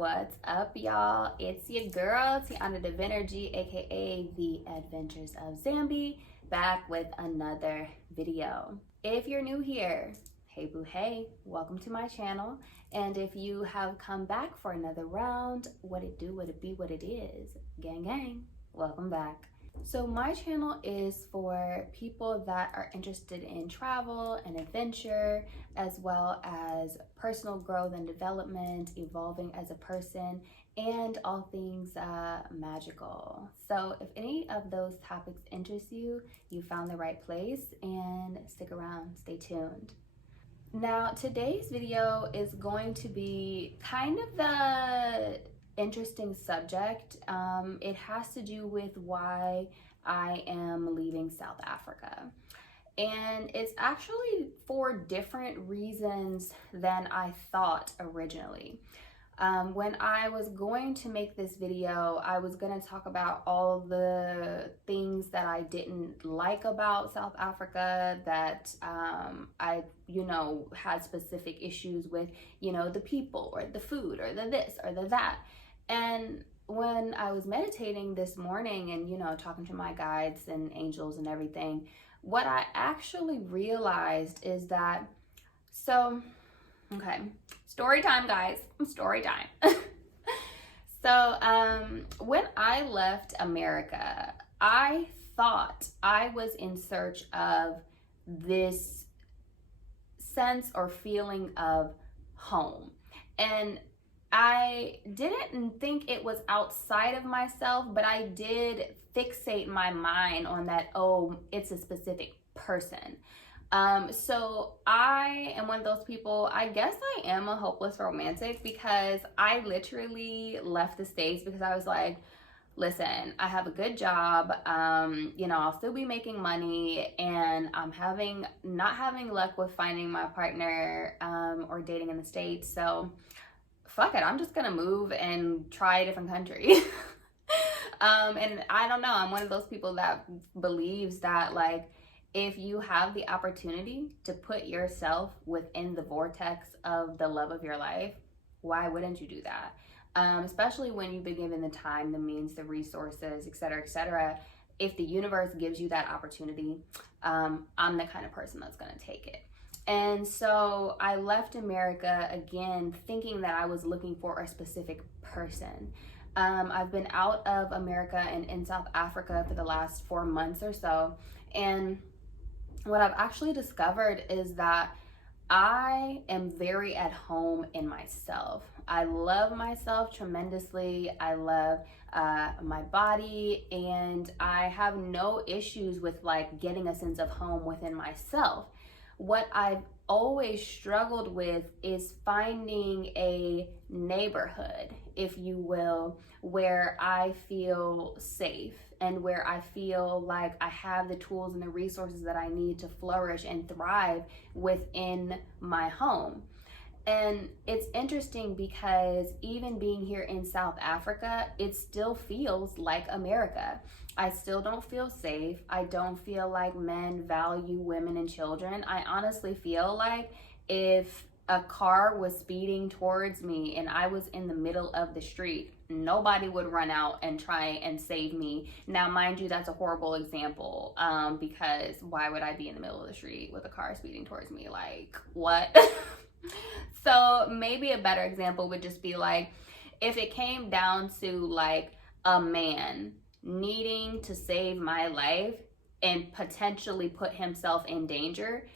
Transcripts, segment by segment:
What's up, y'all? It's your girl, Tiana Divinergy, aka The Adventures of Zambi, back with another video. If you're new here, hey boo hey, welcome to my channel. And if you have come back for another round, what it do, what it be, what it is, gang gang, welcome back. So my channel is for people that are interested in travel and adventure, as well as personal growth and development, evolving as a person, and all things magical. So if any of those topics interest you, you found the right place, and stick around, stay tuned. Now, today's video is going to be kind of the interesting subject. It has to do with why I am leaving South Africa. And it's actually for different reasons than I thought originally. When I was going to make this video, I was going to talk about all the things that I didn't like about South Africa, that I, had specific issues with, the people or the food or the this or the that. And when I was meditating this morning and, talking to my guides and angels and everything, what I actually realized is that, okay, story time, guys, story time. When I left America, I thought I was in search of this sense or feeling of home. And I didn't think it was outside of myself, but I did fixate my mind on that, oh, it's a specific person. So I am one of those people, I guess I am a hopeless romantic, because I literally left the States because I was like, listen, I have a good job, I'll still be making money, and I'm not having luck with finding my partner or dating in the States, so fuck it, I'm just gonna move and try a different country. And I don't know, I'm one of those people that believes that, like, if you have the opportunity to put yourself within the vortex of the love of your life, why wouldn't you do that? Especially when you've been given the time, the means, the resources, etc., etc. If the universe gives you that opportunity, I'm the kind of person that's gonna take it. And so I left America again thinking that I was looking for a specific person. I've been out of America and in South Africa for the last 4 months or so. And what I've actually discovered is that I am very at home in myself. I love myself tremendously. I love my body, and I have no issues with like getting a sense of home within myself. What I've always struggled with is finding a neighborhood, if you will, where I feel safe and where I feel like I have the tools and the resources that I need to flourish and thrive within my home. And it's interesting because even being here in South Africa, it still feels like America. I still don't feel safe. I don't feel like men value women and children. I honestly feel like if a car was speeding towards me and I was in the middle of the street, nobody would run out and try and save me. Now, mind you, that's a horrible example, because why would I be in the middle of the street with a car speeding towards me? Like, what? So maybe a better example would just be like, if it came down to like a man needing to save my life and potentially put himself in danger,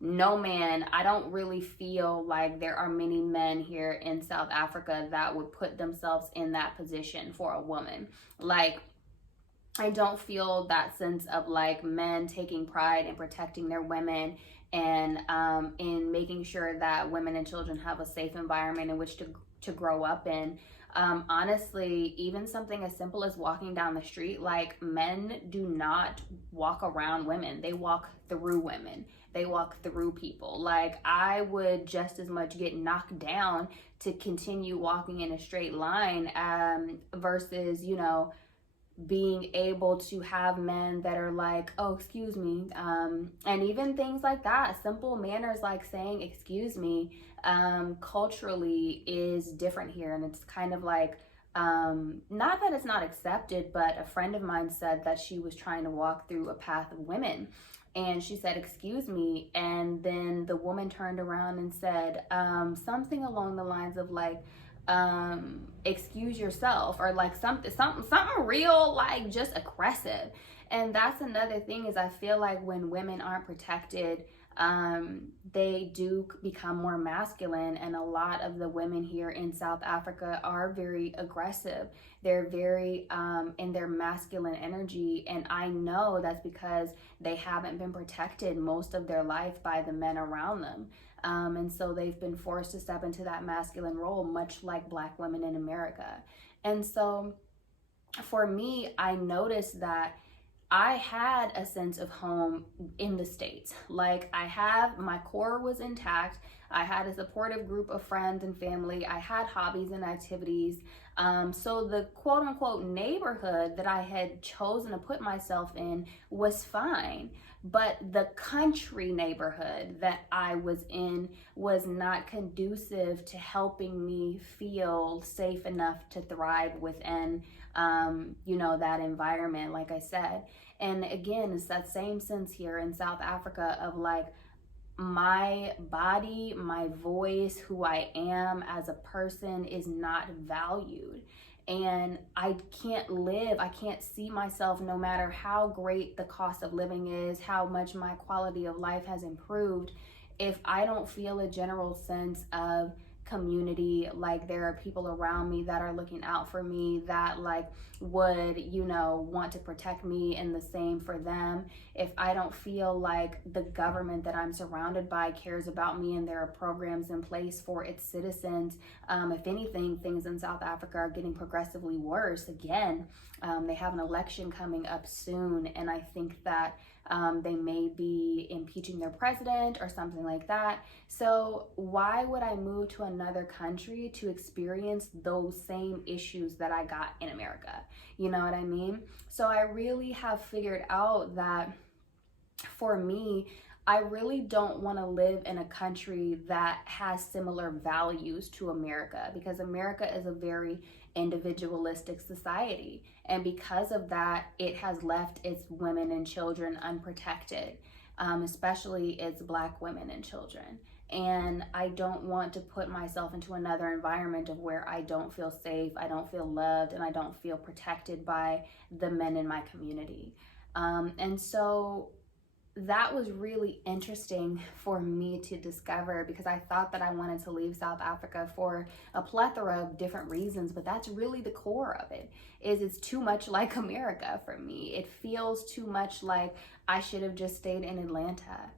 no man, I don't really feel like there are many men here in South Africa that would put themselves in that position for a woman. Like, I don't feel that sense of like men taking pride in protecting their women and in making sure that women and children have a safe environment in which to grow up in. Honestly, even something as simple as walking down the street, like, men do not walk around women. They walk through women. They walk through people. Like, I would just as much get knocked down to continue walking in a straight line versus, being able to have men that are like, oh, excuse me, and even things like that, simple manners like saying excuse me, culturally is different here. And it's kind of like, not that it's not accepted, but a friend of mine said that she was trying to walk through a path of women, and she said excuse me, and then the woman turned around and said something along the lines of like, excuse yourself, or like something real, like just aggressive. And that's another thing, is I feel like when women aren't protected, they do become more masculine, and a lot of the women here in South Africa are very aggressive. They're very in their masculine energy, and I know that's because they haven't been protected most of their life by the men around them. And so they've been forced to step into that masculine role, much like Black women in America. And so for me, I noticed that I had a sense of home in the States. Like, my core was intact. I had a supportive group of friends and family. I had hobbies and activities. So the quote unquote neighborhood that I had chosen to put myself in was fine. But the country neighborhood that I was in was not conducive to helping me feel safe enough to thrive within, that environment, like I said. And again, it's that same sense here in South Africa of like, my body, my voice, who I am as a person is not valued. And I can't see myself, no matter how great the cost of living is, how much my quality of life has improved, if I don't feel a general sense of community, like there are people around me that are looking out for me, that like would, want to protect me, and the same for them. If I don't feel like the government that I'm surrounded by cares about me and there are programs in place for its citizens, if anything, things in South Africa are getting progressively worse. Again, they have an election coming up soon, and I think that they may be impeaching their president or something like that. So why would I move to another country to experience those same issues that I got in America? You know what I mean? So I really have figured out that for me, I really don't want to live in a country that has similar values to America, because America is a very individualistic society. And because of that, it has left its women and children unprotected, especially its Black women and children. And I don't want to put myself into another environment of where I don't feel safe, I don't feel loved, and I don't feel protected by the men in my community. And so that was really interesting for me to discover, because I thought that I wanted to leave South Africa for a plethora of different reasons, but that's really the core of it, is it's too much like America for me. It feels too much like I should have just stayed in Atlanta.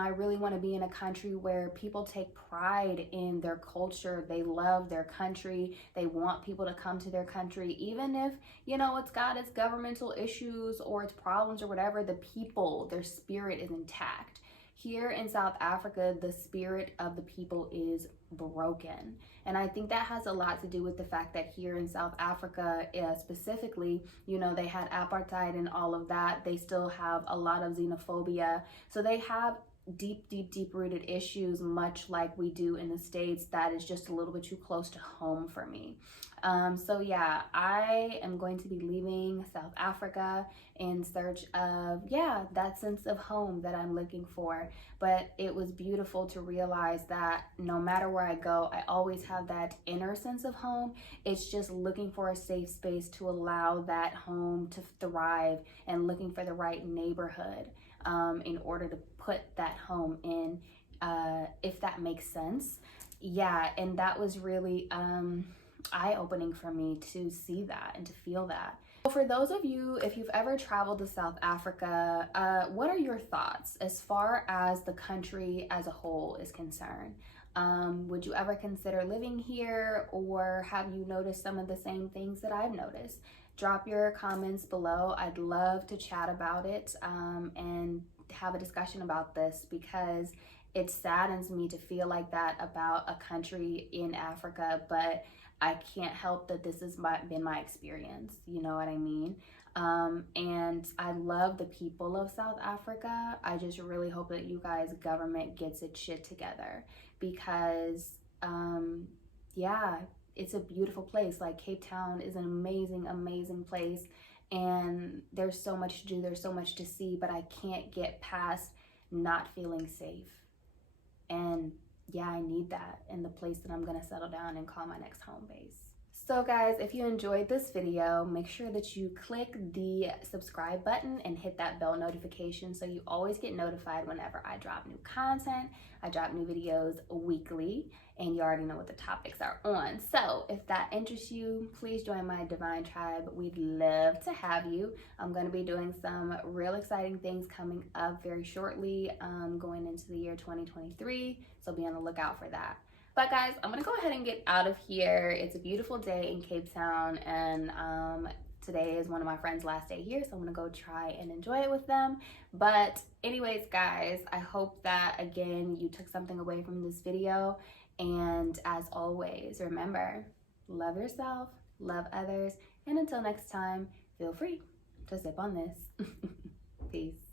I really want to be in a country where people take pride in their culture. They love their country. They want people to come to their country, even if, it's got its governmental issues or its problems or whatever. The people, their spirit is intact. Here in South Africa, the spirit of the people is broken. And I think that has a lot to do with the fact that here in South Africa, specifically, they had apartheid and all of that. They still have a lot of xenophobia. So they have deep rooted issues, much like we do in the States, that is just a little bit too close to home for me. So yeah, I am going to be leaving South Africa in search of, that sense of home that I'm looking for. But it was beautiful to realize that no matter where I go, I always have that inner sense of home. It's just looking for a safe space to allow that home to thrive, and looking for the right neighborhood in order to put that home in, if that makes sense. Yeah, and that was really eye-opening for me to see that and to feel that. For those of you, if you've ever traveled to South Africa, what are your thoughts as far as the country as a whole is concerned? Would you ever consider living here, or have you noticed some of the same things that I've noticed? Drop your comments below. I'd love to chat about it and have a discussion about this, because it saddens me to feel like that about a country in Africa, but I can't help that this has been my experience. You know what I mean? And I love the people of South Africa. I just really hope that you guys' government gets its shit together because, yeah, it's a beautiful place. Like Cape Town is an amazing, amazing place. And there's so much to do, there's so much to see, but I can't get past not feeling safe. And yeah, I need that in the place that I'm gonna settle down and call my next home base. So guys, if you enjoyed this video, make sure that you click the subscribe button and hit that bell notification so you always get notified whenever I drop new content. I drop new videos weekly, and you already know what the topics are on. So if that interests you, please join my Divine Tribe. We'd love to have you. I'm going to be doing some real exciting things coming up very shortly, going into the year 2023. So be on the lookout for that. But guys, I'm gonna go ahead and get out of here. It's a beautiful day in Cape Town, and today is one of my friends' last day here, so I'm gonna go try and enjoy it with them. But anyways, guys, I hope that, again, you took something away from this video. And as always, remember, love yourself, love others, and until next time, feel free to sip on this. Peace.